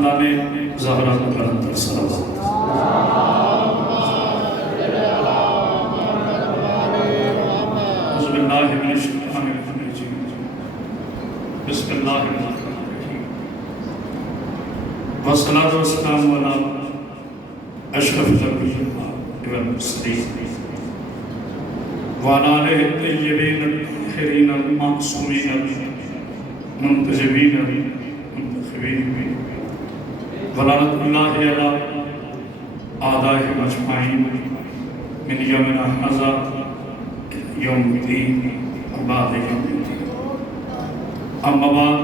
خاندان زہرا کا بلند صلوات۔ اعوذ باللہ من الشیطان الرجیم، بسم اللہ الرحمن الرحیم، والصلاة والسلام علی اشرف الانبیاء والمرسلین وعلی آلہ الطیبین الطاہرین المعصومین المنتجبین المنتخبین ولعنۃ اللہ علی اعدائہم اجمعین من یومنا ھذا یوم الدین بعد یوم الدین۔ اما بعد،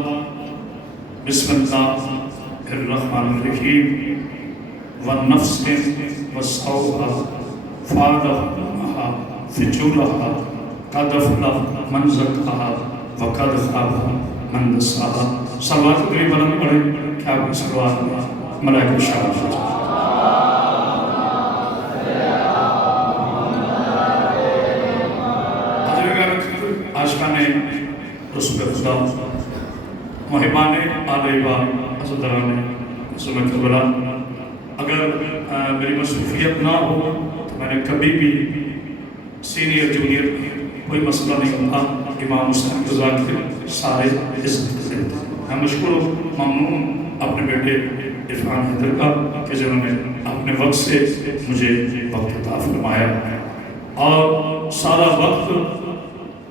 بسم اللہ الرحمن الرحیم، والنفس والصوحہ فادہا فجورہا قد افلح من زکاہا وقد خاب من دساہا۔ صلوات بڑی بلند پڑھیں کہ آپ کی صلوات ملائکہ شامل ہو جائے۔ آشقان رسول خدا، محبان آلائبہ، عزدران رسول کربلا، اگر میری مصروفیت نہ ہو تو میں نے کبھی بھی سینئر جونیئر کوئی مسئلہ نہیں ہوتا، امام حسین رضا کے سارے عزت کرتے ہیں۔ میں مشکور ممنون اپنے بیٹے عرفان حیدر کا کہ جنہوں نے اپنے وقت سے مجھے وقت عطا فرمایا، اور سارا وقت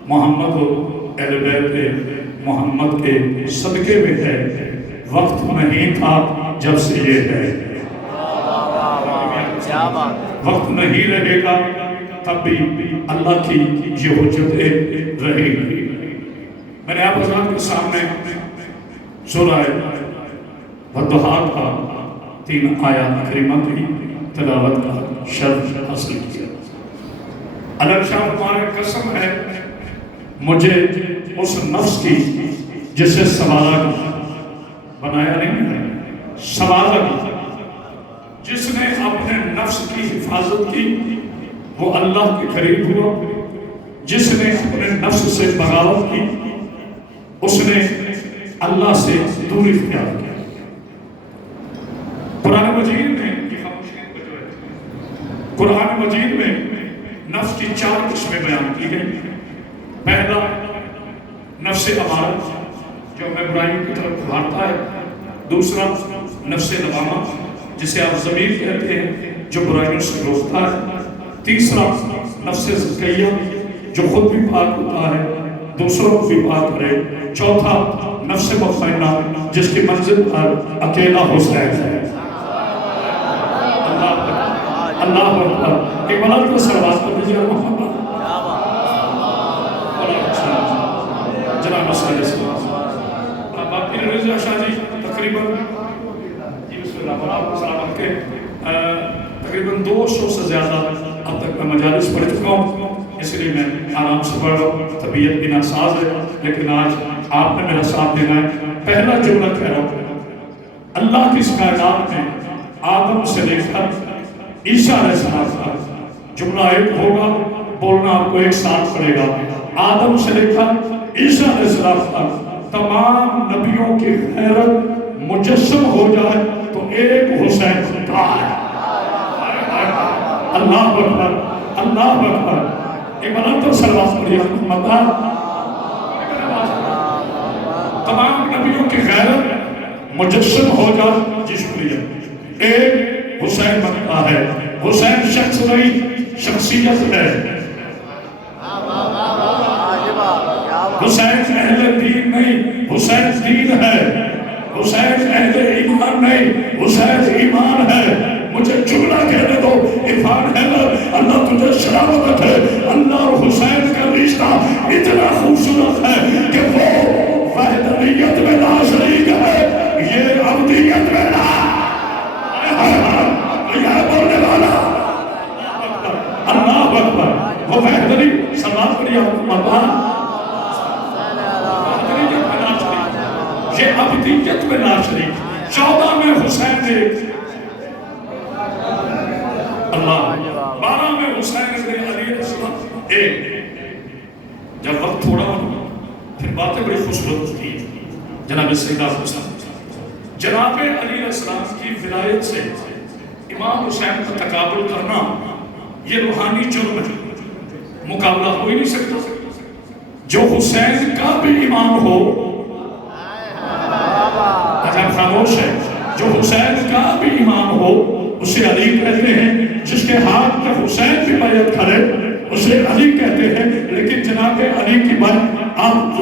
محمد و اہل بیت محمد کے صدقے میں ہے۔ وقت نہیں تھا جب سے یہ ہے، وقت نہیں رہے گا تب بھی اللہ کی یہ حجت رہے گی۔ میں نے آپ حضرات کے سامنے سورہ والضحیٰ کا 3 آیات کریمہ کی تلاوت کا شرف حاصل کیا۔ علم شاہ ہمارے قسم ہے مجھے اس نفس کی جسے سوارا بنایا نہیں ہے، سوارا جس نے اپنے نفس کی حفاظت کی وہ اللہ کے قریب ہوا، جس نے اپنے نفس سے بغاوت کی اس نے اللہ سے دور اختیار کیا۔ قرآن مجید میں نفس کی 4 قسمیں بیان کی گئی۔ پہلا نفس امارت جو ہمیں برائیوں کی طرف بھاگتا ہے، دوسرا نفس لوامہ جسے آپ ضمیر کہتے ہیں جو برائیوں سے روکتا ہے، تیسرا نفس زکیہ جو خود بھی پاک ہوتا ہے دوسروں کو بھی پاک کرے، چوتھا نفس مطمئنہ جس کی منزل پر اکیلا حسین ہے۔ اللہ اکبر، ایک بلند کو صلوات کر دیجیے محمد جناب صلی اللہ علیہ وسلم۔ باقی رضا شاہ جی تقریباً بسم اللہ سلامت کے تقریباً 200 سے زیادہ اب تک میں مجالس پڑھ چکا ہوں، اس لیے میں آرام سے پڑھ رہا ہوں، طبیعت بھی ناساز ہے، لیکن آج آپ نے میرا ساتھ دینا ہے۔ پہلا جملہ کہہ رہا ہوں، اللہ کی اس کائنات میں آدم سے لے کر عیسیٰ علیہ السلام تک جملہ ایک ہوگا، بولنا آپ کو ایک ساتھ پڑے گا۔ آدم سے لے کر عیسیٰ علیہ السلام تک تمام نبیوں کی غیرت مجسم ہو جائے تو ایک حسین کا ہے۔ اللہ اکبر، اللہ اکبر، ایک بلند تو صلوات پڑھیے محمد۔ تمام نبیوں کی غیرت مجسم ہو جائے جس لیے ایک حسین بنتا ہے۔ حسین شخص نہیں، شخصیت ہے۔ حسین اہل دین نہیں، حسین دین ہے۔ حسین اہل ایمان نہیں، حسین ایمان ہے۔ مجھے جملہ کہنے دو، عرفان حیدر، اللہ تجھے شرافت ہے، اللہ اور حسین کا رشتہ اتنا خوبصورت ہے کہ وہ وحدانیت میں لا شریک ہے، یہ عبدیت میں لا بولنے والا اللہ اکبر، وہ وحدانی صلوات پڑھیے محمد۔ یہ عبدیت میں لا شریک، 14 میں حسین نے اللہ، 12 میں حسین نے علی علیہ السلام ایک۔ جب وقت تھوڑا ہو پھر باتیں بڑی خوبصورت ہوتی ہیں۔ جناب سیدنا حسین جناب علی علیہ السلام کی ولایت سے امام حسین کا تقابل کرنا یہ روحانی جرم ہے، مقابلہ ہو ہی نہیں سکتا۔ جو حسین کا بھی امام ہو، عجب خاموش ہے، جو حسین کا بھی امام ہو اسے علی کہتے ہیں، جس کے ہاتھ میں حسین کی بیعت کرے اسے علی کہتے ہیں۔ لیکن جناب علی کی بات آپ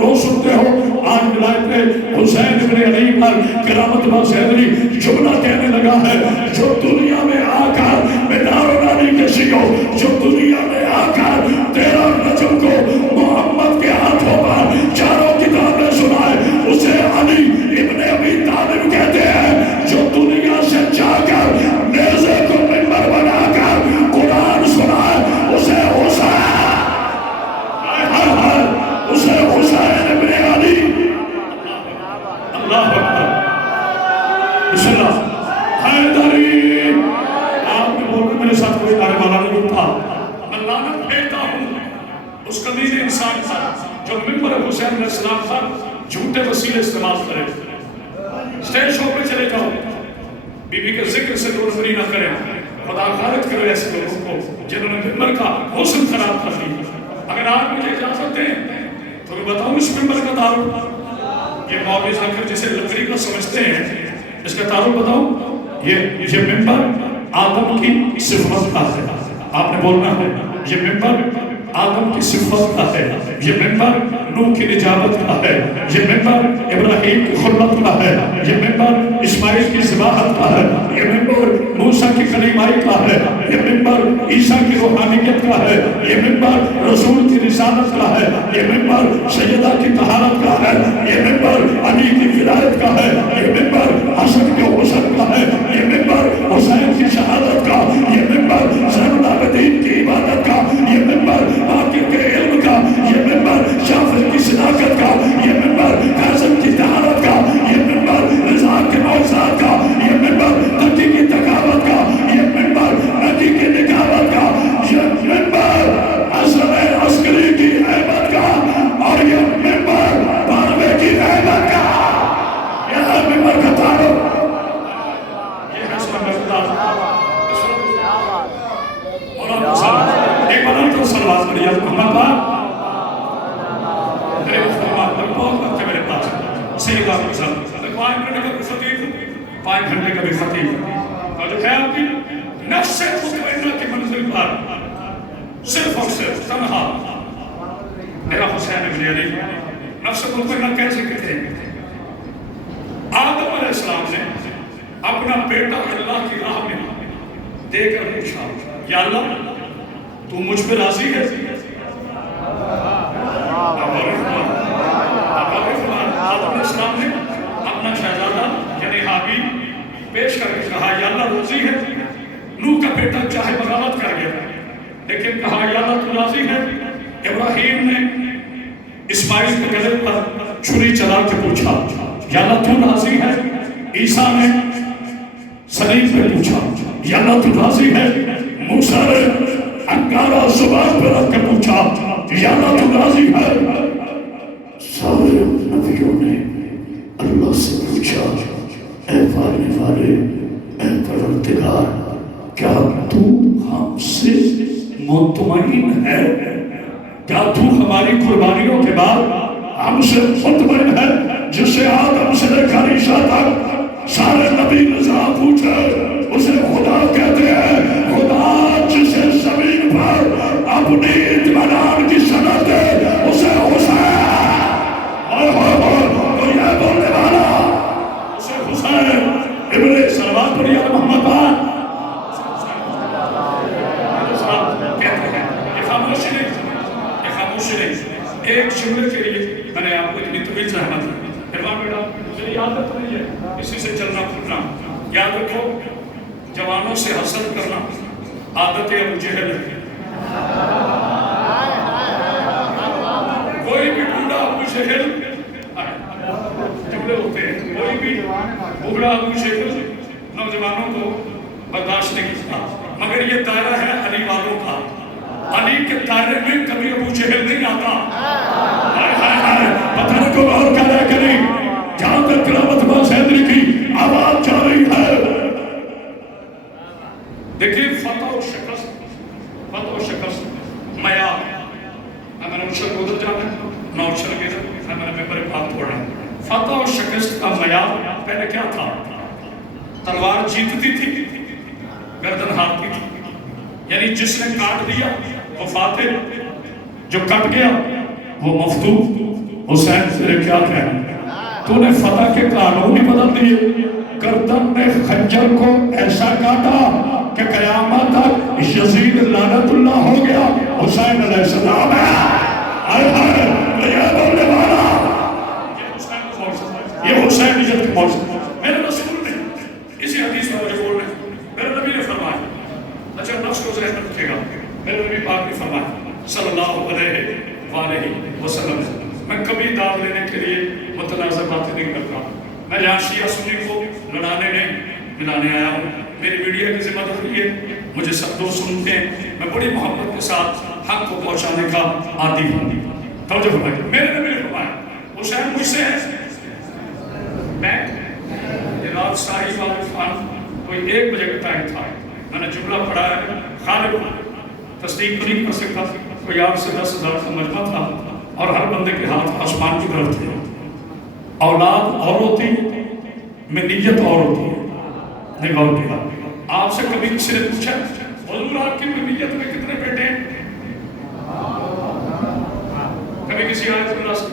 روز سنتے ہو، آج ولایت حسین ابن علی پر کرامت باز علی جملہ کہنے لگا ہے، جو دنیا میں آ کر مدار علی کے شیعوں، جو دنیا میں آ کر تیرا نجم کو محمد کے ہاتھوں پر چاروں کتابیں سنائے اسے علی ابن ابی طالب کہتے ہیں۔ جو دنیا سے جا کر نیزے کو منبر بنا کر قرآن سنائے اسے حسین، اسے حسین ابن علی۔ اللہ اکبر، بسم اللہ حیدری۔ آپ کے بول میرے ساتھ کوئی نعرے والا نہیں تھا۔ میں لعنت بھیجتا ہوں اس کمینے انسان پر جو منبر حسین علیہ السلام پر جھوٹے وسیلے استعمال کرے۔ اسٹیج شو پہ چلے جاؤ، بی بی کے ذکر سے دوربری نہ کریں، خدا خارج کرو ایسے لوگوں کو جنہوں نے منبر کا حسن خراب کر دی۔ اگر آپ مجھے اجازت دیں تو میں بتاؤں اس منبر کا تعارف۔ یہ مولوی ذاکر جسے لکڑی کا سمجھتے ہیں، اس کا تعارف بتاؤں۔ یہ منبر آدم کی صفت کا ہے، آپ نے بولنا ہے یہ منبر آدم کی صفت کا ہے، یہ منبر نوح کی نجابت کا ہے، یہ منبر ابراہیم کی خلت کا ہے، یہ منبر اسماعیل کی ذباحت کا ہے، یہ منبر موسیٰ کی کلیمائی کا ہے، یہ منبر عیسیٰ کی روحانیت کا ہے، یہ منبر رسول کی رسالت کا ہے، یہ منبر سیدہ کی طہارت کا ہے، یہ منبر علی کی ولایت کا ہے، یہ منبر حسن کے حسن کا ہے، یہ منبر حسین کی شہادت کا، یہ منبر زین العابدین کی عبادت کا، یہ منبر باقر کے علم کا، یہ منبر شافر کی صداقت کا، یہ منبر قاسم کی طہارت کا، یہ منبر رضا کے معجزات کا، یہ منبر نبی کی تقاوت کا، یہ منبر نبی کی نکاوت کا، یہ منبر حسن عسکری کی احمد کا، اور یہ منبر بانوے کی احمد کا۔ یہ ہر منبر کا تعارف یہ حسن ایک بار تو سلوات کریے محمد پاک میرے فرمان پر بہت وقت ہے میرے پاس صحیح بات ہے سر 5 گھنٹے کا بھی خطیب 5 گھنٹے کا بھی خطیب اور جو ہے آپ کی نفس مطمئنہ کی منزل پر صرف اور صرف تنہا میرا حسین ابن علی نفس مطمئنہ کیسے کہتے ہیں؟ آدم علیہ السلام نے اپنا بیٹا اللہ کی راہ میں دے کر پوچھا یا اللہ تو مجھ پہ راضی ہے؟ آدم علیہ السلام نے اپنا شہزادہ یعنی حابیل پیش کر کے کہا یا اللہ راضی ہے؟ نوح کا بیٹا چاہے بغاوت کر گیا لیکن کہا یا اللہ تو راضی ہے؟ ابراہیم نے اسماعیل کے گلے پر چھری چلا کے پوچھا یا اللہ تو راضی ہے؟ عیسیٰ نے صلیب پہ پوچھا یا اللہ تو راضی ہے؟ موسیٰ نے انگارہ زبان پر رکھ کے پوچھا یا اللہ تو راضی ہے؟ سارے نبیوں نے اللہ سے پوچھا اے پالنے والے اے پروردگار کیا تو ہم سے مطمئن ہے؟ کیا تو ہماری قربانیوں کے بعد ہم سے مطمئن ہے؟ جسے آدم سے لے کر عیسیٰ تک سارے نبی رضا پوچھے اسے خدا کہتے ہیں۔ خدا جسے زمین پر اپنی اطمینان کی سند دے اسے حسین تو یہ بولنے والا اسے حسین ابن سلوات پڑھی یا محمد پاک کہتے ہیں۔ یہ خاموشی نہیں ایک جملے کے لیے میں نے آپ کو اتنی طویل زحمت ہے فرمان بیٹا مجھے عادت نہیں ہے اسی سے چلنا پھرنا۔ یاد رکھو جوانوں سے حسد کرنا عادت ابو جہل ہے۔ کوئی بھی بوڑھا ابو جہل جملے ہوتے ہیں، کوئی بھی بوڑھا ابو جہل نوجوانوں کو برداشت نہیں کرتا، مگر یہ دائرہ ہے علی والوں کا۔ علی کے دائرے میں کبھی ابو جہل نہیں آتا۔ پتہ نہیں کو غور کرے کریں جہاں تک کرامت باز حیدری کی فتح و شکست کا معیار پہلے کیا تھا؟ تلوار جیتتی تھی، گردن ہارتی تھی. یعنی جس نے کاٹ دیا وہ فاتح، جو کٹ گیا وہ مفتوح. حسین تیرے کیا کہنا؟ تو نے فتح کے قانون ہی بدل دیے. گردن نے خنجر کو ایسا کاٹا کہ قیامت تک یزید لعنت اللہ ہو گیا. حسین علیہ السلام ہے. یہ بولنے والا یہ حسین عزت کے موضوع میرے رسول نے اسی حدیث میں مجھے بول رہے ہیں. میرے نبی نے فرمایا، اچھا نفس کو ذہن میں رکھے گا، میرے نبی پاک نے فرمایا صلی اللہ علیہ وآلہ وسلم، میں کبھی داد لینے کے لیے متنازع باتیں نہیں کرتا. میں یہاں شیعہ سنی کو لڑانے نہیں ملانے آیا ہوں. میری میڈیا کی ذمہ داری ہے، مجھے سب دوست سنتے ہیں، میں بڑی محبت کے ساتھ حق کو پہنچانے کا عادی ہوں. توجہ فرمائیے، میرے نبی نے فرمایا حسین مجھ سے ہے. میں رات صاحب خان کوئی 1 بجے کا ٹائم تھا، میں نے جملہ پڑھا ہے، خالق تصدیق تو نہیں کر سکتا. کوئی 8 سے 10,000 کا مجمع تھا اور ہر بندے کے ہاتھ آسمان کی طرف تھے. اولاد اور ہوتی میں نیت اور ہوتی ہے. نہیں غور کیا آپ سے کبھی کسی نے پوچھا حضور آپ کی نیت میں کتنے بیٹے ہیں؟ کبھی کسی آیت اللہ سے،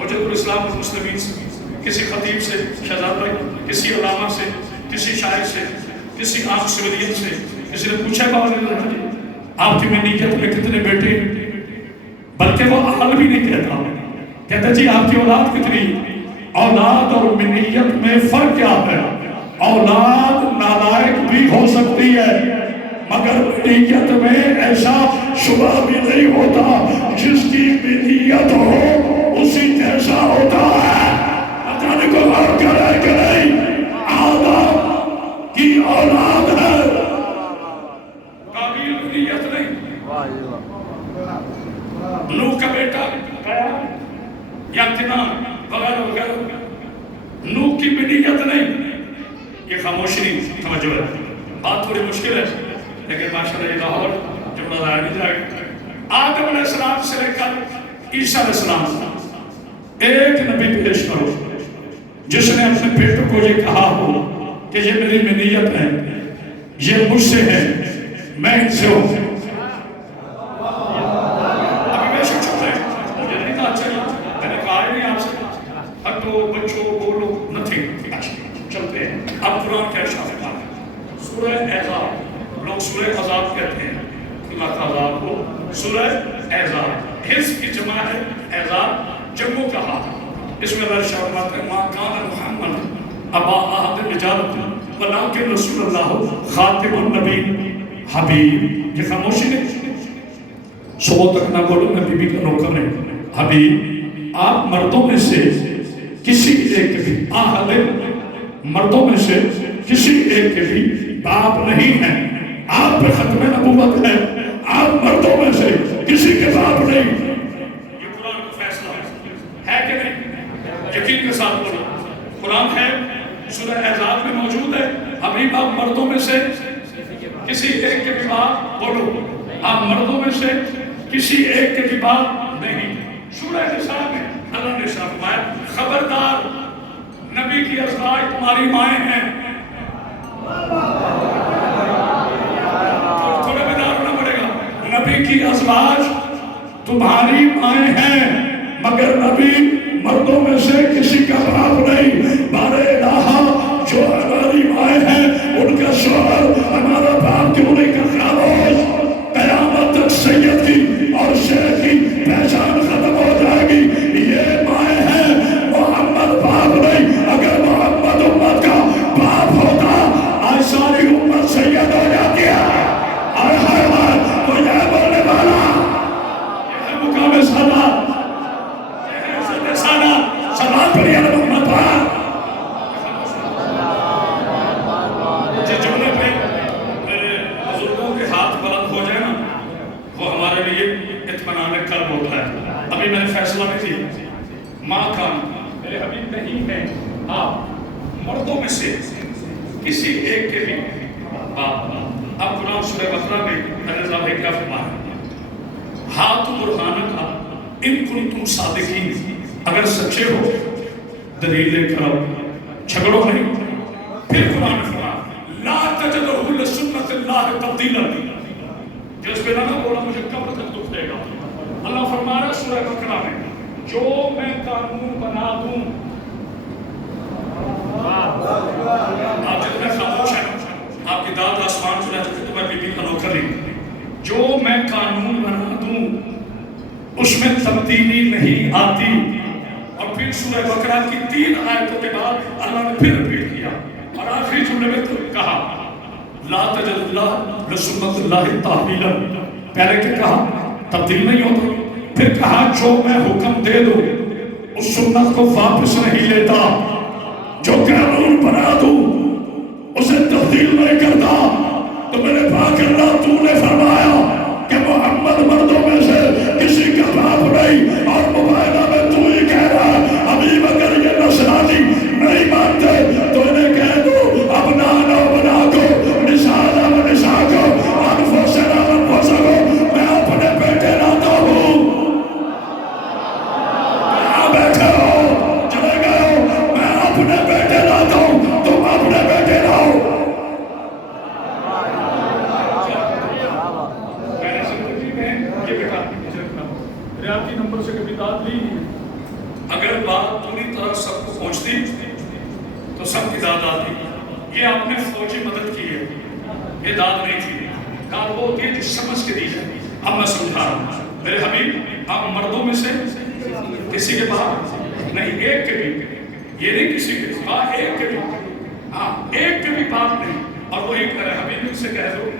حجت الاسلام المسلمین سے، کسی خطیب سے، شہزادہ، کسی علامہ سے، کسی شاعر سے، کسی عام سویدین سے کسی نے پوچھا آپ کی نیت میں کتنے بیٹے؟ بلکہ وہ حال بھی نہیں کہتا، کہتا جی آپ کی اولاد کتنی؟ اولاد اور منیت میں فرق کیا ہے؟ اولاد نالائق بھی ہو سکتی ہے مگر منیت میں ایسا شبہ بھی نہیں ہوتا. جس کی منیت ہو اسی جیسا ہوتا ہے. بتانے کو غور کرے کہ نہیں؟ آدم کی اولاد ہے، قابیل منیت نہیں. نوح کا بیٹا یا کنان وغیرہ وغیرہ، نوح کی منیت نہیں. یہ خاموشی نہیں، توجہ ہے، بات تھوڑی مشکل ہے لیکن ماشاءاللہ یہ لاہور جملہ لایا نہیں جائے گا. آدم علیہ السلام سے لے کر عیسیٰ علیہ السلام ایک نبی پیش کرو جس نے اپنے بیٹوں کو یہ کہا ہو کہ یہ میری منیت ہے، یہ مجھ سے ہے، میں ان سے ہوں. ابھی بے شک چھوٹے مجھے نہیں کہا چاہیے، میں نے کہا ہی نہیں آپ سے ہٹو بچو بولو نتھنگ. چلتے ہیں اب قرآن کیا ارشاد ہے؟ سورہ احزاب، لوگ سورہ احزاب کہتے ہیں، اللہ کا عذاب کو سورہ احزاب، حزب کی جمع ہے، احزاب جمعوں کا ہاتھ. اس میں اللہ ارشاد فرماتا ہے ما کان محمد ابا احد رجالکم ولکن رسول اللہ خاتم النبی حبیب. یہ خاموشی نہیں، صبح تک نہ بولو میں بی بی کا نوکر نہیں. حبیب آپ مردوں میں سے کسی ایک بھی، احد مردوں میں سے کسی ایک کے بھی باپ نہیں ہے. آپ پہ ختم نبوت ہے، آپ مردوں میں سے کسی کے باپ نہیں. یہ قرآن کا فیصلہ ہے کہ نہیں؟ یقین کے ساتھ بولو قرآن ہے، سورہ احزاب میں موجود ہے. حبیب آپ مردوں میں سے کسی ایک کے بھی باپ، بولو آپ مردوں میں سے کسی ایک کے بھی باپ نہیں. سورہ نساء میں اللہ نے فرمایا خبردار نبی کی ازواج تمہاری مائیں ہیں. تھوڑا بیدار ہونا پڑے گا. نبی کی ازواج تمہاری مائیں ہیں مگر نبی مردوں میں سے کسی کا باپ نہیں. بارے الہ جو ہماری مائیں ہیں ان کا شوہر ہمارا باپ کیوں نہیں کر خاموش. قیامت تک سید کی اور شیخ کی پہچان ختم ہو جائے گی. یہ مائیں ہیں، محمد باپ نہیں. اگر محمد امت کا باپ ہوتا آج ساری امت سید ہو جاتی ہے. آئے ہائے ہائے تو یہ بولنے والا یہ ہے مقام سادات، یہ ہے عزت سادات. صلوات پڑھیے محمد پر. جس جملے پہ میرے بزرگوں کے ہاتھ بلند ہو جائے نا وہ ہمارے لیے اطمینان قلب ہوتا ہے. ابھی میں نے فیصلہ نہیں کیا. ماں کا میرے حبیب نہیں ہے، آپ مردوں میں سے کسی ایک کے بھی باپ. اب قرآن سورہ بقرہ میں اللہ تعالیٰ نے کیا فرمایا؟ ہاتھ برہانہ کا ان کنتم صادقین، اگر سچے ہو دلیل لے کر آؤ، جھگڑو نہیں۔ پھر قرآن نے فرمایا لا تجدہ لسنت اللہ تبدیلا، جس پہ نہ بولا مجھے قبر تک دکھ دے گا۔ اللہ فرما رہا ہے سورہ بقرہ میں جو میں قانون بنا دوں، آپ جتنے خاموش ہیں آپ کی داد آسمان چلا جاتے تو میں بی بی کا نوکر نہیں، جو میں قانون بنا دوں اس میں تبدیلی نہیں آتی۔ اور پھر سورہ بقرہ کی 3 آیتوں کے بعد اللہ نے پھر ریپیٹ کیا اور آخری جملے میں تو کہا لا تجد اللہ لسنت اللہ تحویلا، پہلے کیا کہا تبدیل نہیں ہوتا، پھر کہا جو میں حکم دے دوں اس سنت کو واپس نہیں لیتا، جو قانون بنا دوں اسے تبدیل نہیں کرتا۔ تو میرے پاک اللہ تو نے فرمایا کہ محمد مردوں میں سے کسی کا باپ نہیں، اور مبائنہ میں تو ہی کہہ رہا ابھی مگر یہ نصرانی نہیں مانتے تو انہیں کہہ دو ابنانا بنا کو نشانہ و نشا کو انفسنا انفسا کو، میں اپنے بیٹے لاتا ہوں۔ کہاں بیٹھے ہو چلے گئے ہو، میں اپنے بیٹے لاتا ہوں، تم اپنے بیٹے لاؤ۔ ریاضی نمبر سے کبھی داد لی اگر بات پوری طرح سب کو پہنچتی تو سب کی داد آتی۔ یہ آپ نے فوجی مدد کی ہے، یہ داد نہیں تھی، داد وہ ہوتی ہے جو سمجھ کے دی جائے۔ اب میں سمجھا رہا ہوں میرے حبیب، آپ مردوں میں سے کسی کے پاس نہیں، ایک کے بھی، یہ نہیں کسی کے پاس، ایک کے بھی، ہاں ایک کے بھی بات نہیں، اور وہی کہہ رہے حبیب ان سے کہہ دو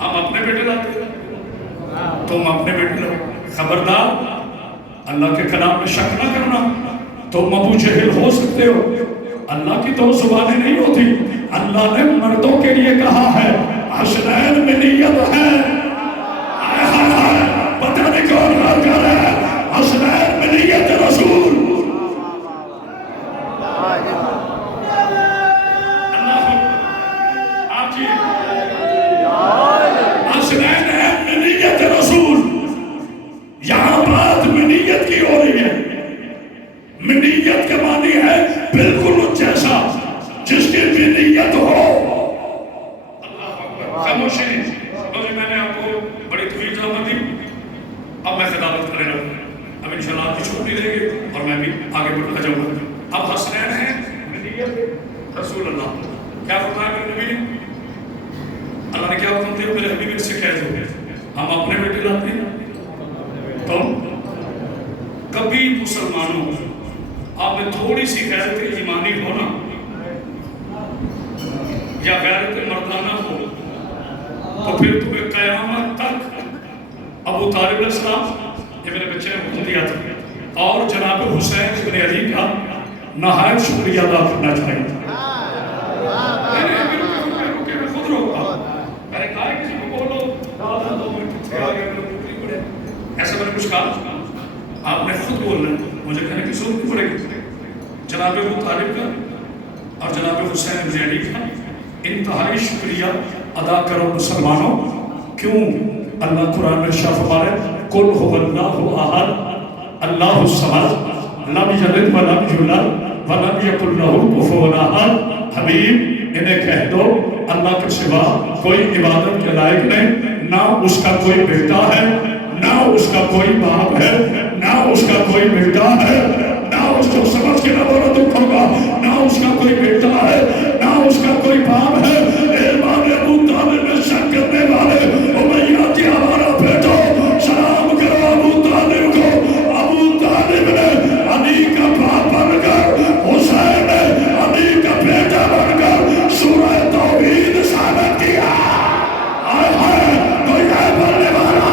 ہم اپنے بیٹے لاتے تم اپنے بیٹے لاؤ۔ خبردار اللہ کے کلام میں شک نہ کرنا، تم ابو جہل ہو سکتے ہو، اللہ کی تو زبانیں نہیں ہوتی۔ اللہ نے مردوں کے لیے کہا ہے حسنین میں نیت ہے، پتہ نہیں کون غار کر رہا ہے، حسنین میں نیت رسول۔ حسنین میں نیت رسول، یہاں بات منیت کی ہو رہی ہے۔ منیت کے معنی ہے بالکل اس جیسا جس کی بھی نیت ہو۔ خاموشی نہیں، میں نے آپ کو بڑی طویل جواب دی، اب میں خطابت کرے رہا ہوں، اب انشاءاللہ آپ کی چھوٹ نہیں رہے گی اور میں بھی آگے بڑھتا جاؤں گا۔ اب حسنین ہیں منیت رسول اللہ، کیا فرمایا میرے نبی نے؟ اللہ نے کیا حکم دیا؟ میرے حبیب سے کہہ دو ہم اپنے بیٹے لاتے ہیں۔ تو کبھی مسلمانوں آپ میں تھوڑی سی غیرت ایمانی ہونا یا غیرت مردانہ ہو تو پھر تمہیں قیامت تک ابو طالب علیہ السلام، یہ میرے بچے نے حکم دیا تھا، اور جناب حسین ابن علی کا نہایت شکریہ ادا کرنا چاہیے۔ میں خود روکا، میں نے کہا کسی کو بولو دادا دو منٹ آ گیا، ایسا میں نے کچھ کہا، آپ نے خود بولنا ہے، مجھے کہنے کی ضرورت نہیں پڑے گی۔ جناب ابو طالب کا اور جناب حسین ابن علی کا انتہائی شکریہ ادا کرو مسلمانوں۔ کیوں؟ اللہ قرآن میں ارشاد فرمایا قل هو اللہ احد اللہ الصمد لم یلد ولم یولد ولم یکن له کفوا احد۔ حبیب انہیں کہہ دو اللہ کے سوا کوئی عبادت کے لائق نہیں، نہ اس کا کوئی بیٹا ہے، نہ اس کا کوئی باپ ہے، نہ اس کا کوئی بیٹا ہے، نہ اس کو سمجھ کے نہ بولو دکھ ہوگا، نہ اس کا کوئی بیٹا ہے، نہ اس کا کوئی باپ ہے۔ ایمان ابو طالب میں شک کرنے والے امیہ کی ہمارا بیٹا سلام کرو ابو طالب کو۔ ابو طالب نے علی کا باپ بن کر، حسین نے علی کا بیٹا بن کر سورہ توحید ثابت کیا۔ آئے ہائے کوئی ہے بولنے والا؟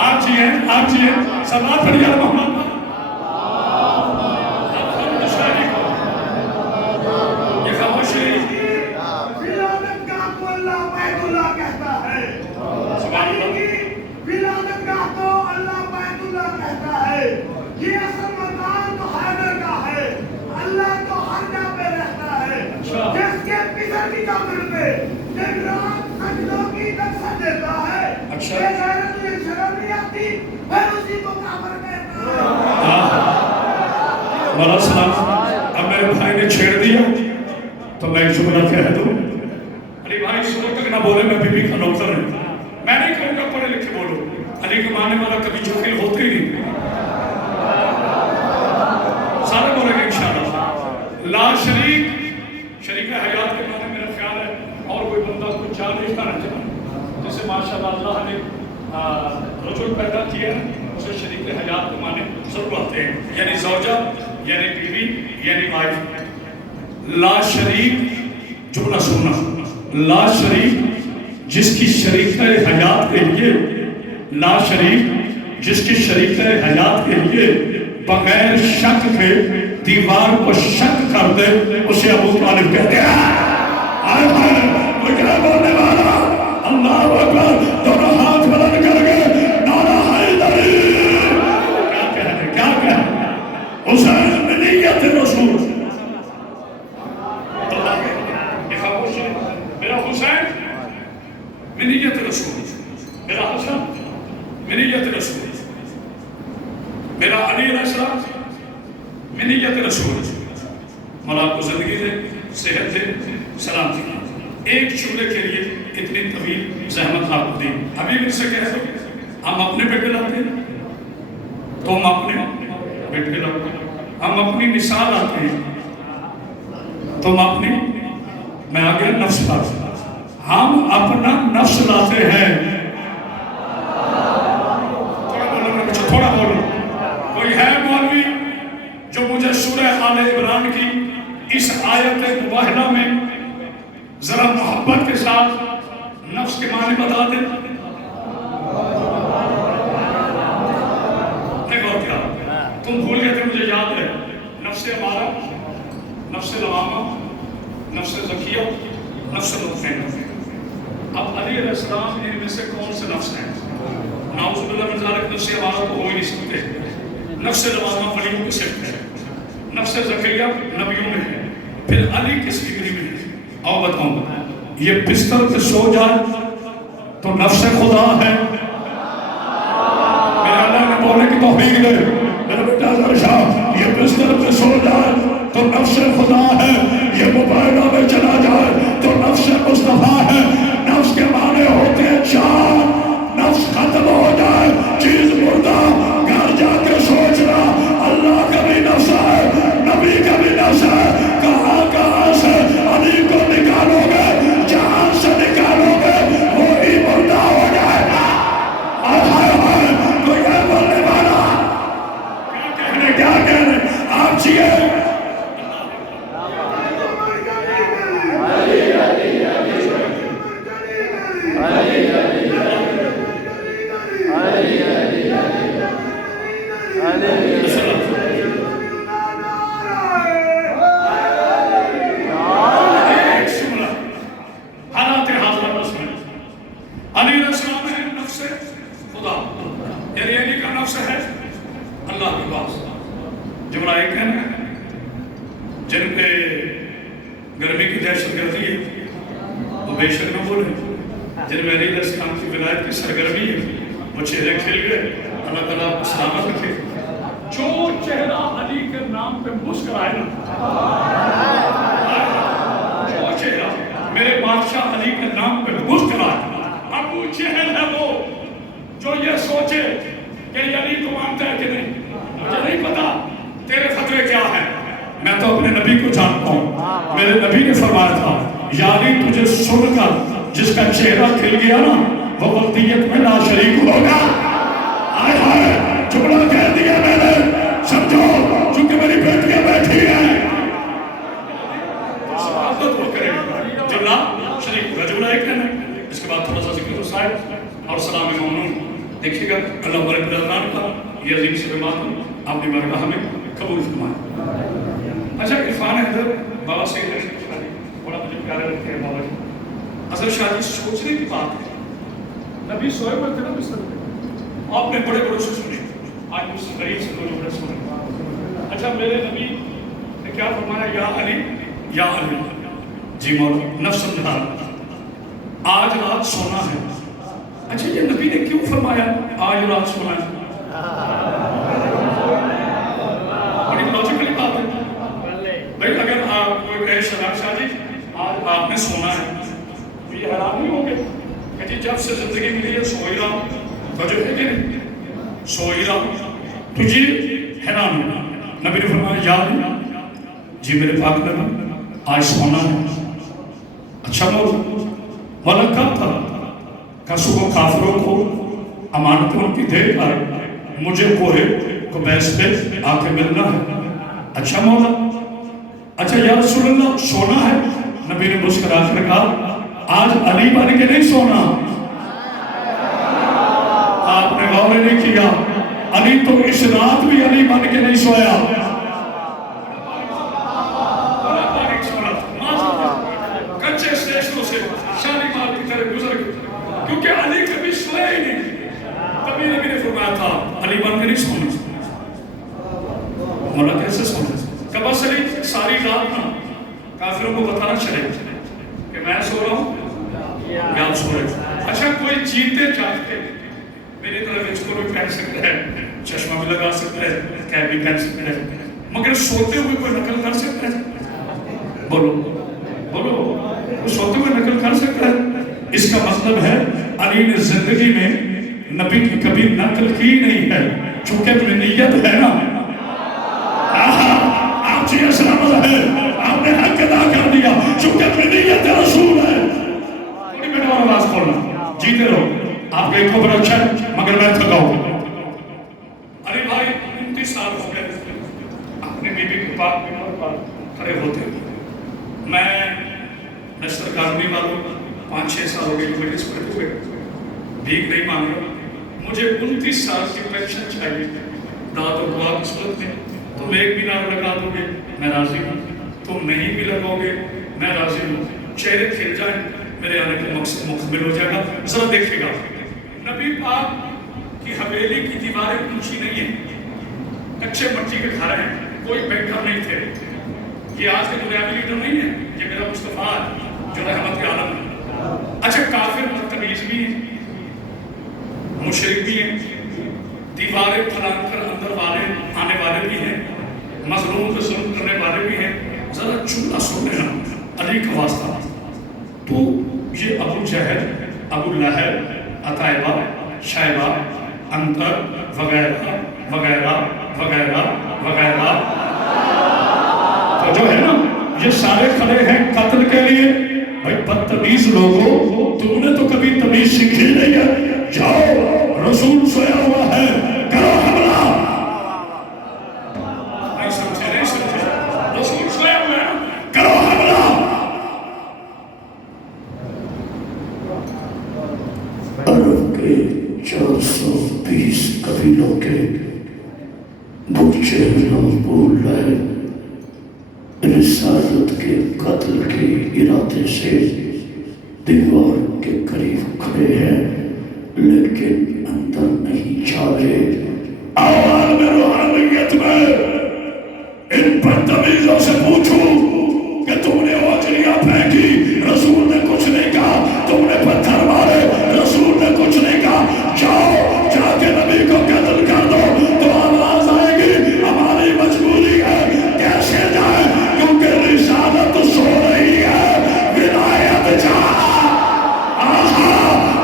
آپ جی ہیں سلام پڑھیے محمد یہ خاموشی ولادت گاہ کو اللہ بیت اللہ کہتا ہے، ولادت گاہ کو اللہ بیت اللہ کہتا ہے، یہ اصل مکان تو حیدر کا ہے، اللہ تو ہر جگہ پہ رہتا ہے، جس کے پسر کی قبر پہ دن رات سجدوں کی نقصد دیتا ہے، بے غیرت میں شرم نہیں آتی، میں اسی کو کعبہ کہتا ہے۔ مولا سلام اب میرے بھائی نے چھیڑ دیا تو میں ایک جملہ کہہ دوں. علی بھائی صبح تک نہ بولے میں بی بی کا نوکر ہوں. میں نہیں کہوں گا پڑھے لکھے بولو. علی کے ماننے والا کبھی جاہل ہوتے ہی نہیں. سارے بولیں گے انشاءاللہ. لا شریک شریک حیات کے معنی میرا خیال ہے اور کوئی بندہ کچھ جان نہیں کرنا چاہتا. جسے ماشاءاللہ اللہ نے رجل پیدا کیا اسے شریک حیات کے معنی ضرور آتے ہیں. یعنی زوجہ یعنی بیوی یعنی وائف. لا شریک جملہ سننا. لا شریک جس کی شریک حیات کے لیے لا شریک جس کی شریک حیات کے لیے بغیر شک کے دیوار کو شک کر دے اسے ابو طالب کہتے ہیں. کوئی کیا بولنے والا اللہ اکبر دونوں ہاتھ بلند کر کے نعرہ حیدری. کیا کہنے حسین میں نیت رسول. میرا حسین منیت رسول. میرا حسن منیت رسول. میرا علی علیہ السلام منیت رسول. مولا کو زندگی دے صحت دے سلام دے. ایک جملے کے لیے اتنی طویل زحمت آپ کو دی. ابھی مجھ سے کہہ دو ہم اپنے بیٹے لاتے ہیں تو ہم اپنے بیٹے لاتے ہیں. ہم اپنی مثال آتے ہیں تو ہم اپنی میں آگے نفس لاتے ہیں. ہم اپنا نفس لاتے ہیں. تھوڑا بولو. کوئی ہے مولوی جو مجھے سورہ آل عمران کی اس آیت مباہلہ میں ذرا محبت کے ساتھ نفس کے معنی بتا دے؟ دیکھو کیا تم بھول گئے تھے. مجھے یاد ہے نفس امارہ نفس لوامہ نفس زکیہ نفس مطمئنہ. اب علی علیہ السلام ان میں سے کون سے نفس ہیں؟ نعوذ باللہ من ذالک. نفس امارہ تو ہو ہی نہیں سکتے. نفس لوامہ ولیوں کی صفت ہے. نفس زکیہ نبیوں میں ہے. پھر علی کس ڈگری میں ہے؟ آؤ بتاؤں. یہ بستر پہ سو جائے تو نفس خدا ہے. میرے اللہ نے بولنے کی توفیق دے. میرا بیٹا شاہ یہ بستر پہ سو جائے تو نفس خدا ہے. یہ موبائلوں میں چلا جائے تو نفس مصطفیٰ ہے. نفس کے معنی ہوتے ہیں چار. نفس ختم ہو جائے چیز مردہ. گھر جا کے سوچنا اللہ کا بھی نفس ہے نبی کا بھی نفس ہے. کہاں کہاں سے علی کو نکالو گے جہاں سے نکالو گے وہی مردہ ہو جائے گا. کوئی ہے بولنے والا؟ کیا کہنے آپ چیئے جن پہ گرمی کی دہشت گردی ہے وہ بے شک نہ بولے. جن میں علی علیہ السلام کی ولایت کی سرگرمی ہے وہ چہرے کھل گئے. اللہ تعالیٰ کو سلامت رکھے. جو چہرہ علی کے نام پہ مسکرائے نا جو چہرہ میرے بادشاہ علی کے نام پہ مسکرائے. ابو جہل ہے وہ جو یہ سوچے کہ علی تو مانتا ہے کہ نہیں. مجھے نہیں پتا تیرے خطرے کیا ہیں. میں تو اپنے نبی کو جانتا ہوں. میرے نبی نے فرمایا تھا یعنی تجھے سن کر جس کا چہرہ کھل گیا نا وہ وقتیت میں لا شریک ہوگا. آئے ہائے جملہ کہہ دیا میں نے. سمجھو چونکہ میری بیٹیاں بیٹھی ہیں عبادت وہ کرے جملہ شریک ہوگا. جملہ ایک ہے. اس کے بعد تھوڑا سا ذکر صاحب اور سلام ممنون. دیکھیے گا اللہ بارک رضوان کا یہ عظیم سے بات آپ نے بارگاہ ہمیں قبول فرمائے. اچھا عرفان حیدر بابا سید رشید شاہ جی بڑا مجھے پیارے لگتے ہیں. بابا جی اصل شاہ جی سوچنے کی بات ہے. نبی سوئے ہوئے تھے نا بستر پہ. آپ نے بڑے بڑوں سے سنے. آج مجھ سے غریب سے دو بڑے سنے. اچھا میرے نبی نے کیا فرمایا یا علی یا علی. جی مولا نفس نکال آج رات سونا ہے. اچھا یہ نبی نے کیوں فرمایا آج رات سونا ہے؟ بڑی لاجیکل بات سونا ہے. یہ حیران نہیں ہوں گے کہ جی جب سے زندگی ملی ہے سو ہی رہا ہوں. توجہ ہے کہ نہیں؟ سو ہی رہا ہوں. تو جی حیران ہوں. نبی نے فرمایا یاد ہے جی میرے پاک نبی آج سونا ہے. اچھا مولا کب تھا؟ کہ صبح کافروں کو امانتیں ان کی دے کر مجھے کوہے کو بیس پہ آ کے ملنا ہے. اچھا مولا. اچھا یا رسول اللہ سونا ہے؟ نبی نے مسکرا کر کہا آج علی بن کے نہیں سونا. آپ نے غور نہیں کیا علی تو اس رات بھی علی بن کے نہیں سویا. کچے اسٹیشنوں سے شالیمار کی طرح گزر گئے کیونکہ علی کبھی سویا ہی نہیں. کبھی نبی نے فرمایا تھا علی بن کے نہیں سونا. مولا کیسے سونا؟ کہ بس علی ساری رات نا کافروں کو بتانا چلے کہ میں سو رہا ہوں یا آپ سو رہے ہیں. اچھا کوئی جیتے جاگتے میری طرف اس کو بھی پہن سکتا ہے, چشمہ بھی لگا سکتا ہے, کیپ بھی پہن سکتا ہے, مگر سوتے ہوئے کوئی نقل کر سکتا ہے؟ بولو بولو وہ سوتے ہوئے نقل کر سکتا ہے؟ اس کا مطلب ہے علی نے زندگی میں نبی کی کبھی نقل کی نہیں ہے چونکہ تمہیں نیت ہے نا. آپ چیئے سلامت ہے آپ نے حق ادا کر دیا چونکہ تمہیں نیت رسول ہے. تھوڑی بیٹا آواز کھولنا جیتے رہو. آپ کا ایک خبر اچھا ہے مگر میں تھکا ہوں. ارے بھائی 29 سال ہو گئے اپنے بیوی کے پاس پر کھڑے ہوتے ہیں. میں سرکار نہیں معلوم 5-6 سال ہو گئے مجلس پڑھتے ہوئے بھیک نہیں مانگ رہا. مجھے 29 سال کی پینشن چاہیے. داد و دعا کی صورت میں تم ایک بھی نام لگا دو گے میں راضی ہوں, تم نہیں بھی لگاؤ گے میں راضی ہوں. چہرے کھل جائیں میرے آنے کا مقصد مکمل ہو جائے گا. ذرا دیکھے گا نبی پاک کی حویلی کی دیواریں اونچی نہیں ہیں, کچے مٹی کے گھر ہیں, کوئی بینکر نہیں تھے. یہ آج کے دنیاوی لیڈر نہیں ہے, یہ میرا مصطفیٰ ہے جو رحمت عالم ہے. اچھا کافر بدتمیز بھی ہیں, مشرک بھی ہیں, دیواریں پھلان کر اندر والے آنے والے بھی ہیں, مظلوم کو ظلم کرنے والے بھی ہیں. ذرا چولہا سن لینا علی کا واسطہ. تو یہ ابو جہل, ابو لہب, عتیبہ, شیبہ, عنتر وغیرہ وغیرہ وغیرہ وغیرہ تو جو ہے نا یہ سارے کھڑے ہیں قتل کے لیے. بھائی بدتمیز لوگوں تم نے تو کبھی تمیز سیکھی نہیں ہے. جاؤ رسول سویا ہوا ہے کرو حملہ. نہیں سمجھے نہیں سمجھے رسول سویا ہوا ہے کرو حملہ. عرب کے 420 قبیلوں کے بوچے ابو لہب رسالت کے قتل کے ارادے سے دیوار کے قریب کھڑے ہیں لیکن اندر نہیں جا رہے. عوام روحانیت میں ان بدتمیزوں سے پوچھو کہ تم نے اوجریاں پھینکی رسول نے کچھ نہیں کہا, تم نے پتھر مارے رسول نے کچھ نہیں کہا. جاؤ جا کے نبی کو قتل کر دو تو آواز آئے گی ہماری مجبوری ہے. کیسے جائے کیونکہ رسالت سو رہی ہے, ولایت جہاں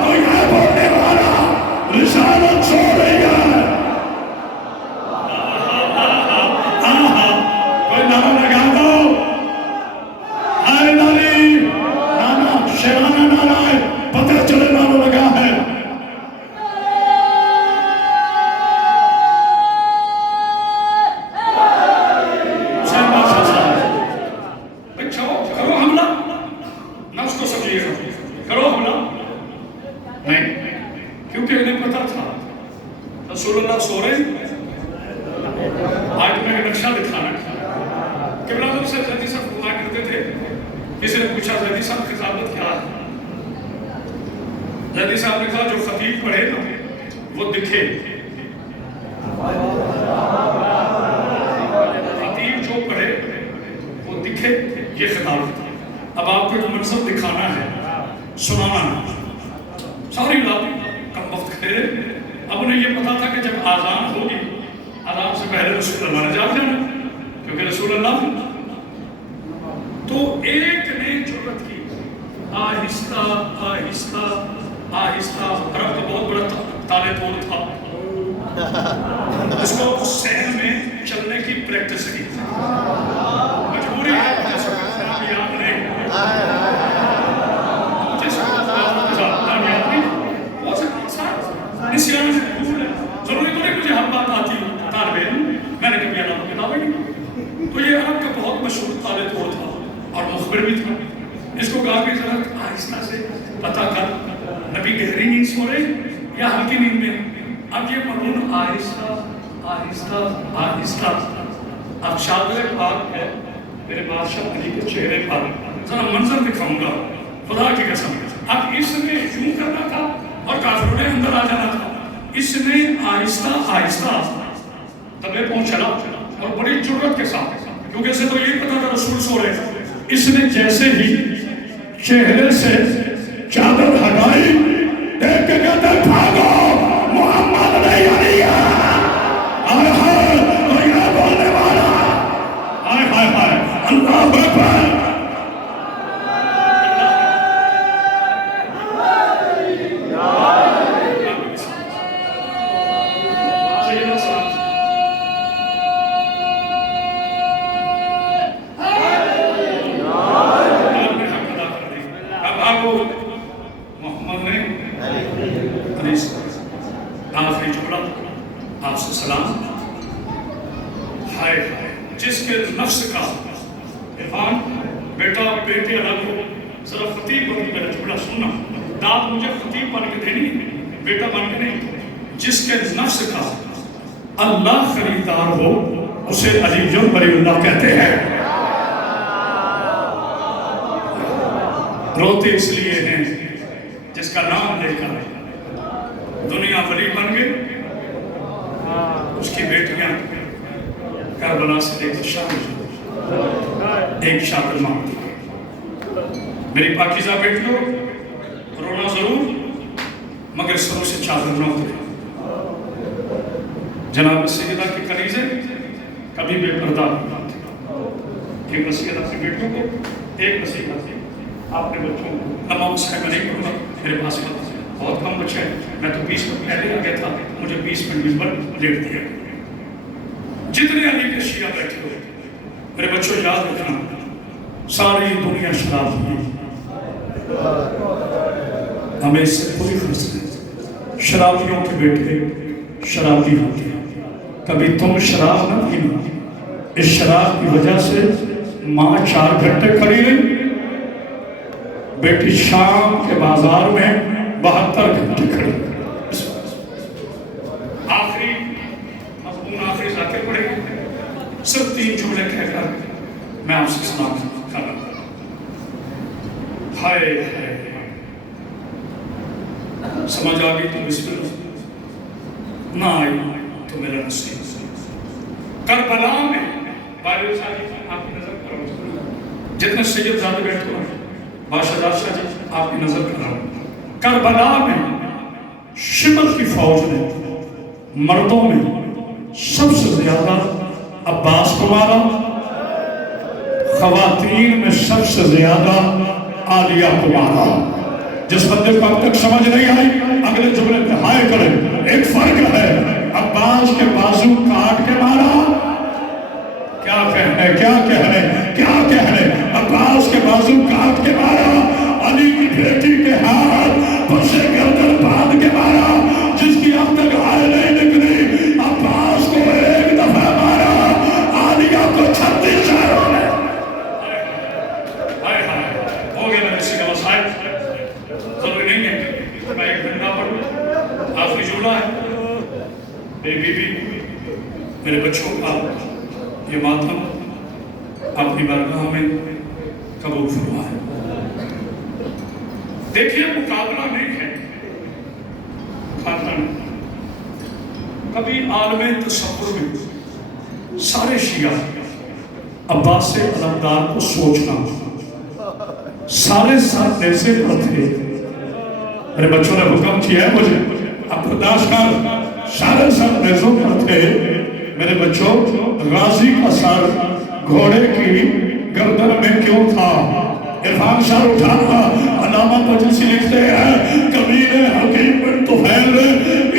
کوئی ہے بولنے والا, رسالت سو رہی ہے. کوئی نعرہ لگا دو, آئے ناری نانا شیرانہ نعرہ ہے, پتہ چلے نعرہ لگا ہے. کرو حملہ نہ اس کو سمجھیے گا, کرو حملہ نہیں, کیونکہ انہیں پتا تھا رسول اللہ سو رہے. آج میں نقشہ دکھانا کہ بلادر سے زیدی صاحب فرمایا کرتے تھے, کسی نے پوچھا زیدی صاحب خطابت کیا ہے؟ زیدی صاحب نے کہا جو خطیب پڑھے نا وہ دکھے. خطیب جو پڑھے وہ دکھے, یہ خطابت. اب آپ کو ایک منصب دکھانا ہے, سنانا ہے. ساری رات کم وقت کھڑے. اب انہیں یہ پتا تھا کہ جب آزان ہوگی آزان سے پہلے رسول اللہ نے جاگ جانا کیونکہ رسول اللہ تو ایک نے جرأت کی آہستہ آہستہ آہستہ، عرب کا بہت بڑا تالے توڑ تھا، اس کو صحن میں چلنے کی پریکٹس کی، مجبوری ہے جیسے نام یاد نہیں، جیسے نام یاد نہیں، بہت سے انسان نسیان سے دور ہے، ضروری تو نہیں مجھے ہر بات آتی طالب علم، میں نے کبھی علامہ کتاب ہی نہیں، تو یہ عرب کا بہت مشہور تالے توڑ تھا اور مخبر بھی تھا، اس کو کہا کہ ذرا آہستہ سے پتہ کر نبی گہری نیند سو رہے یا ہلکی نیند میں، اب یہ مضمون آہستہ آہستہ آہستہ، اب چادر پاک ہے میرے بادشاہ علی کے چہرے پر، ذرا منظر دکھاؤں گا خدا کی قسم، اب اس نے یوں کرنا تھا اور کافروں نے اندر آ جانا تھا، اس نے آہستہ آہستہ تبے پہنچ چلا اور بڑی جرت کے ساتھ، کیونکہ اسے تو یہی پتا تھا رسول سو رہے، اس نے جیسے ہی چہرے سے چادر ہٹائی، دیکھ کے کہتے بھاگو محمد نہیں آئی ہے، آئے ہائے اور یہ بولنے والا، آئے ہائے ہائے اللہ اکبر، آخری جملہ آپ سے سلام، ہائے جس کے نفس کا عرفان، بیٹا بیٹے الگ ہو، ذرا خطیب بن کے میرا جملہ سننا، داد مجھے خطیب بن کے دینی، بیٹا بن کے نہیں، جس کے نفس کا اللہ خریدار ہو اسے علی ولی اللہ کہتے ہیں، روتے اس لیے ہیں جس کا نام لے کر دنیا ولی بن گئے، اس کی بیٹیاں کربلا سے لے کر شامل، ایک شامل مانگتی ہے، میری پاکیزہ بیٹیوں رونا ضرور مگر سروں سے چادر نہ اترے، جناب سیدہ کے کنیزے کبھی بے پردہ نہیں تھے، ایک نصیحت اپنی بیٹیوں کو، ایک نصیحت آپ نے بچوں کو، تمام صاحب میں نہیں پڑھا، میرے پاس بہت کم بچے ہیں، میں تو 20 منٹ پہلے آ گیا تھا، مجھے 20 منٹ پر لیٹ دیا، جتنے علی کے شیعہ بیٹھے ہوئے میرے بچوں یاد رکھنا، ساری دنیا شراب ہوئی، ہمیں اس سے کوئی فرض نہیں، شرابیوں کے بیٹے شرابی ہوتے ہیں، کبھی تم شراب نہ پینا، اس شراب کی وجہ سے ماں 4 گھنٹے کھڑی رہی، بیٹی شام کے بازار میں 72 گھنٹے کھڑی، آخری مضمون آخری ذاکر پڑھے گا، صرف 3 جملے کہہ کر میں آپ سے سلام کرنا، ہائے ہائے سمجھ آگئی تو بسم اللہ، نہ آئی تو میرا نصیب، کربلا میں بارے صاحب آپ کی نظر کرو، جتنے سید زادے بیٹھے ہوئے بادشاہ شاہ جی آپ کی نظر کر رہا ہوں، کربلا میں شمر کی فوج نے مردوں میں سب سے زیادہ عباس کو مارا، خواتین میں سب سے زیادہ عالیہ کو مارا، جس بندے کو اب تک سمجھ نہیں آئی اگلے جملے پہ ہائے کرے، ایک فرق ہے، عباس کے بازو کاٹ کے مارا، کیا کہنے عباس کے بازو کاٹ کے مارا، علی کی بیٹی کے ہاتھ پسے گردن باندھ کے مارا، جس کی اب تک ہائے نہیں نکلی، عباس کو ایک دفعہ مارا، عالیہ کو 36 شہروں میں، ہو گیا میں اسی کا مسائل، ضروری نہیں ہے میں ایک گھنٹہ پڑھوں، آخری جملہ ہے، میری بیوی میرے بچوں کا یہ ماتم اپنی بارگاہ میں قبول فرمائے، دیکھیے مقابلہ نہیں ہے، کبھی عالم تصور میں سارے شیعہ عباس علمدار کو سوچنا، سارے ساتھ ایسے پر تھے، میرے بچوں نے حکم کیا ہے مجھے اب برداشت کر، سارے ساتھ ایسوں پر تھے، میرے بچوں غازی کا سر گھوڑے کی گردن میں کیوں تھا، عرفان سر اٹھانا علامہ مجلسی لکھتے ہیں کبیر حکیم بن طفیل نے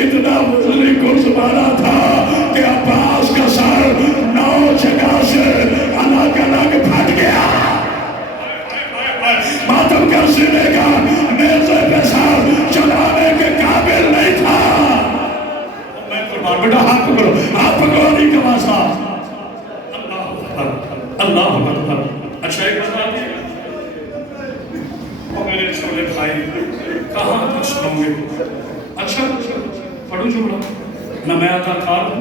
اتنا وزنی گرز مارا تھا کہ عباس کا سر 9 جگہ سے الگ الگ پھٹ گیا. ماتم کا سینے کا نیزے پہ سر چلانے کے قابل نہیں تھا. میں قربان بیٹا ہاتھ پکڑو، ہاتھ پکڑو نہیں کما صاحب. اللہ اکبر. اچھا ایک بات آتی ہے اور میرے چھوٹے بھائی کہاں تک سنوں گے. اچھا پڑھو جملہ نہ میں اداکار ہوں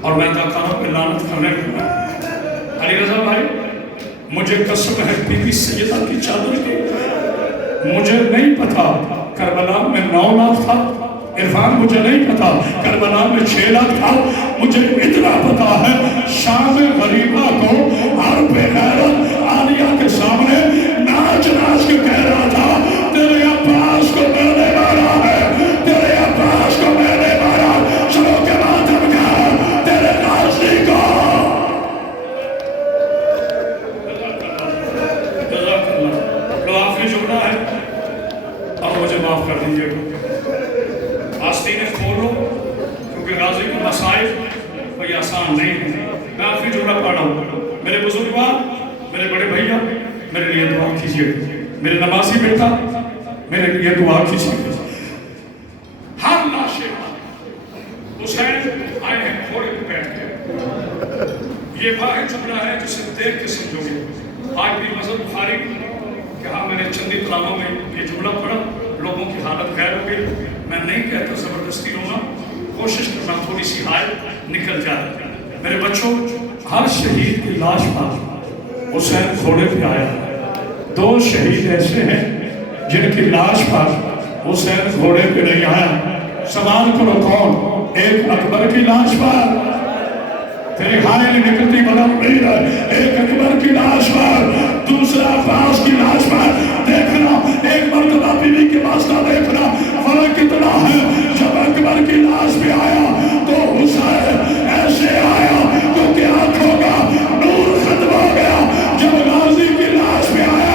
اور میں اداکاروں پہ لعنت کرنے لگا. علی رضا بھائی مجھے قسم ہے بی بی سیدہ کی چادر کی مجھے نہیں پتا کربلا میں 9 لاکھ تھا. عرفان مجھے نہیں پتا کربلا میں 6 لاکھ تھا. مجھے اتنا پتا ہے شام غریبہ کو ہر بے غیرت عالیہ کے سامنے ناچ ناچ کے کہہ رہا تھا تیرے عباس کو میں نے مارا ہے، تیرے عباس کو میں نے مارا. چلو کے ماتم کا تیرے غازی کو. جزاک اللہ. لو آخری جملہ ہے اور مجھے معاف کر دیجیے گا. آستینیں کھولو کیونکہ غازی کے مسائل کوئی آسان نہیں ہے. میں آخری جملہ پڑھ رہا ہوں. میرے بزرگوار، میرے بڑے بھیا میرے لیے دعا کیجیے. میرے نمازی بیٹا میرے لیے دعا کیجیے. ہر لاشے حسین آئے ہیں گھوڑے پہ بیٹھ کے. یہ واحد جملہ ہے جسے دیکھ کے سمجھو گے. آج بھی مذہب بخاری کہ ہاں میں نے چندی کلاموں میں یہ جملہ پڑھا، لوگوں کی حالت غیر ہو گئی. میں نہیں کہتا زبردستی ہونا، کوشش کرنا تھوڑی سی حائل نکل جائے. میرے بچوں ہر شہید کی لاش پر حسین گھوڑے پہ آیا. 2 شہید ایسے ہیں جن کی لاش پر حسین گھوڑے پہ نہیں آیا. سوال کرو کون؟ ایک اکبر کی لاش پر تیری حائل نکلتی مدد نہیں ہے. ایک اکبر کی لاش پر، دوسرا عباس کی لاش پر. دیکھنا ایک مرتبہ بیوی کے واسطہ دیکھنا فرق کتنا ہے. جب اکبر کی لاش پہ آیا تو حسین ایسے آیا کیونکہ آنکھوں کا نور ختم ہو گیا. جب غازی کی لاش پہ آیا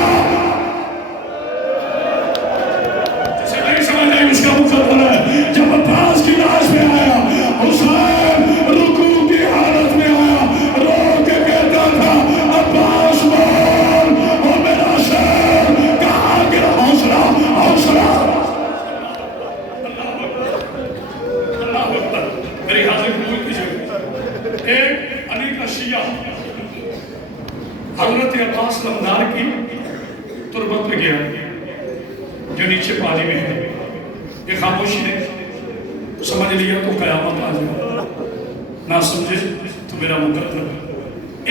جسے نہیں سمجھ آئی اس کا مقدر ہے. جب عباس کی لاش پہ آیا حسین رکوع کی حالت میں آیا، رو کے کہتا تھا عباس بول وہ میرا شہر کہاں گیا. حوصلہ حوصلہ. اللہ اکبر. میری حاضر قبول کیجیے. ایک علی کا شیعہ حضرت عباس لمدار کی تربت میں گیا جو نیچے پانی میں ہے. یہ خاموشی نے سمجھ لیا تو قیامت آ جائے، نہ سمجھے تو میرا مقدر.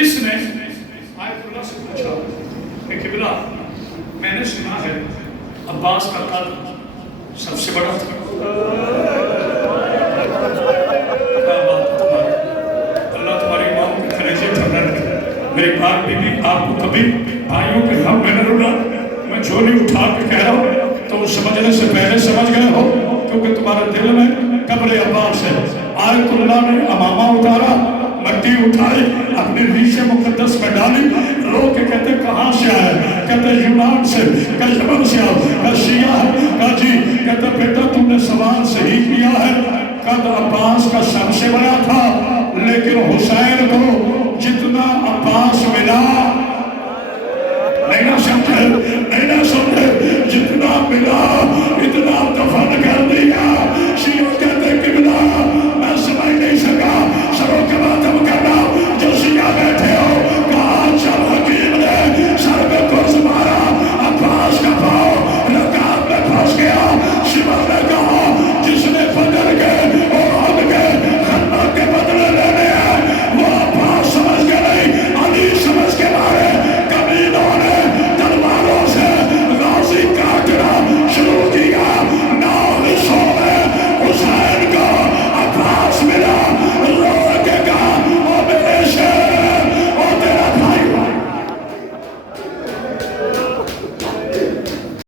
اس نے آیت اللہ سے پوچھا کہ قبلہ میں نے سنا ہے عباس کا قد سب سے بڑا تھا. اللہ تمہاری ماں کے کلیجے ٹھنڈا رکھے. میری بات بیوی آپ کو کبھی بھائیوں کے غم میں نہ رونا. میں جھولی اٹھا کے کہہ رہا ہوں تو سمجھنے سے پہلے سمجھ گئے ہو کیونکہ تمہارے دل میں قبر عباس ہے. آیت اللہ نے امامہ اتارا، مٹی اٹھائی، اپنی ریش مقدس میں ڈالی، رو کے کہتے کہاں سے آئے؟ کہتے یونان سے. کہ یمن سے آؤ. کہ شیعہ ہے. کہ جی. کہتے بیٹا تم نے سوال صحیح کیا ہے. قد عباس کا سب سے بڑا تھا لیکن حسین کو جتنا عباس ملا نہیں نہ سمجھے، نہیں نہ سمجھے، جتنا ملا